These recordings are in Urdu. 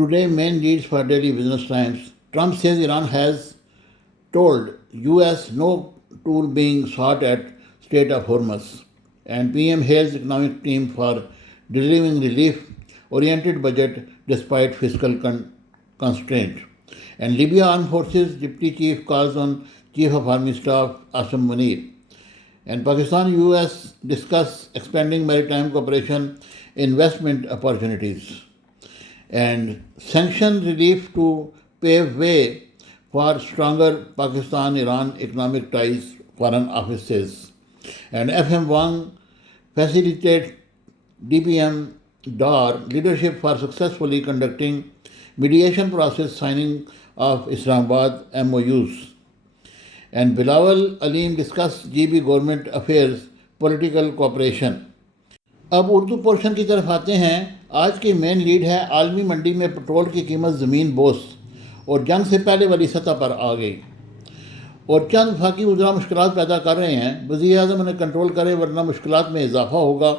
Today, main leads for Daily Business Times. Trump says Iran has told US no tool being sought at Strait of Hormuz. And PM hails economic team for delivering relief-oriented budget despite fiscal constraint. And Libya Armed Forces Deputy Chief calls on Chief of Army Staff Asim Munir. And Pakistan-US discuss expanding maritime cooperation investment opportunities. And sanction relief to pave way for stronger Pakistan-Iran economic ties, Foreign Office says. And FM1 facilitates DPM DAR leadership for successfully conducting mediation process signing of Islamabad MOUs. And Bilawal Aleem discuss GB government affairs political cooperation. اب اردو پورشن کی طرف آتے ہیں. آج کی مین لیڈ ہے عالمی منڈی میں پٹرول کی قیمت زمین بوس اور جنگ سے پہلے والی سطح پر آ گئی اور چند وفاقی وزراء مشکلات پیدا کر رہے ہیں. وزیر اعظم انہیں کنٹرول کرے ورنہ مشکلات میں اضافہ ہوگا.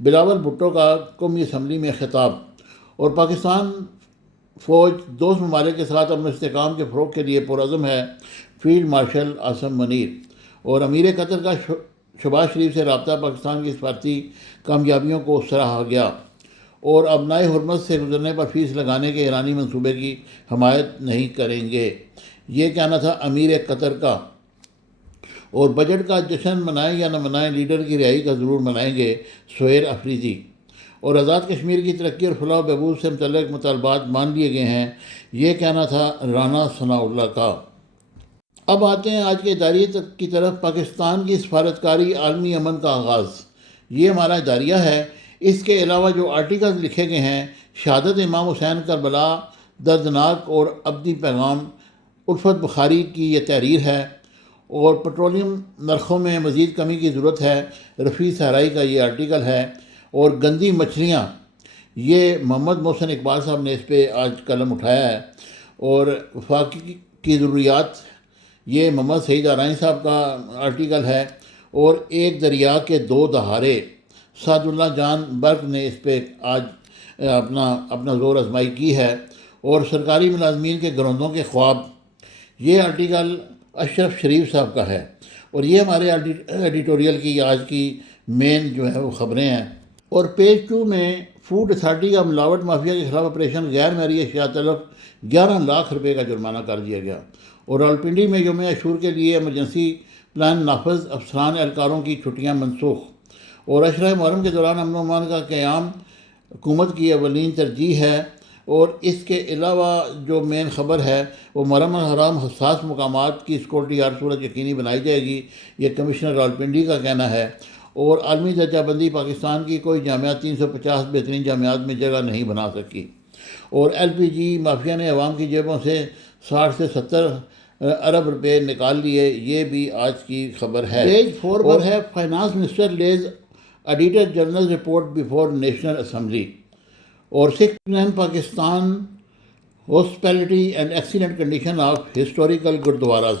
بلاول بھٹو کا قومی اسمبلی میں خطاب. اور پاکستان فوج دوست ممالک کے ساتھ امن استحکام کے فروغ کے لیے پرعزم ہے. Field marshal Asim Munir. اور امیر قطر کا شہباز شریف سے رابطہ پاکستان کی سفارتی کامیابیوں کو سراہا گیا. اور ابنائے حرمت سے گزرنے پر فیس لگانے کے ایرانی منصوبے کی حمایت نہیں کریں گے. یہ کہنا تھا امیر قطر کا. اور بجٹ کا جشن منائیں یا نہ منائیں لیڈر کی رہائی کا ضرور منائیں گے سہیل افریدی. اور آزاد کشمیر کی ترقی اور فلاح و بہبود سے متعلق مطالبات مان لیے گئے ہیں. یہ کہنا تھا رانا ثناء اللہ کا. اب آتے ہیں آج کے اداریے کی طرف. پاکستان کی سفارتکاری عالمی امن کا آغاز، یہ ہمارا اداریہ ہے. اس کے علاوہ جو آرٹیکلز لکھے گئے ہیں، شہادت امام حسین کربلا، دردناک اور ابدی پیغام، الفت بخاری کی یہ تحریر ہے. اور پٹرولیم نرخوں میں مزید کمی کی ضرورت ہے، رفیع صحرائی کا یہ آرٹیکل ہے. اور گندی مچھلیاں، یہ محمد محسن اقبال صاحب نے اس پہ آج قلم اٹھایا ہے. اور وفاقی کی ضروریات، یہ محمد سعید آرائیں صاحب کا آرٹیکل ہے. اور ایک دریا کے دو دہارے، سعد اللہ جان برق نے اس پہ آج اپنا زور آزمائی کی ہے. اور سرکاری ملازمین کے گروندوں کے خواب، یہ آرٹیکل اشرف شریف صاحب کا ہے. اور یہ ہمارے ایڈیٹوریل کی آج کی مین جو ہے وہ خبریں ہیں. اور پیج 2 میں فوڈ اتھارٹی کا ملاوٹ مافیا کے خلاف آپریشن، غیر معیاری اشیاء طلب، 11 لاکھ روپے کا جرمانہ کر دیا گیا. اور راولپنڈی میں یوم عاشور کے لیے ایمرجنسی پلان نافذ، افسران اہلکاروں کی چھٹیاں منسوخ. اور عشرہ محرم کے دوران امن و امان کا قیام حکومت کی اولین ترجیح ہے. اور اس کے علاوہ جو مین خبر ہے وہ محرم الحرام حساس مقامات کی سیکورٹی ہر صورت یقینی بنائی جائے گی، یہ کمشنر راولپنڈی کا کہنا ہے. اور عالمی درجہ بندی پاکستان کی کوئی جامعات 350 بہترین جامعات میں جگہ نہیں بنا سکی. اور LPG مافیا نے عوام کی جیبوں سے 60 سے 70 ارب روپے نکال لیے، یہ بھی آج کی خبر ہے. پیج 4 پر ہے finance minister lays auditor general report before national assembly. اور 6 Pakistan hospitality and excellent condition of historical گردواراز.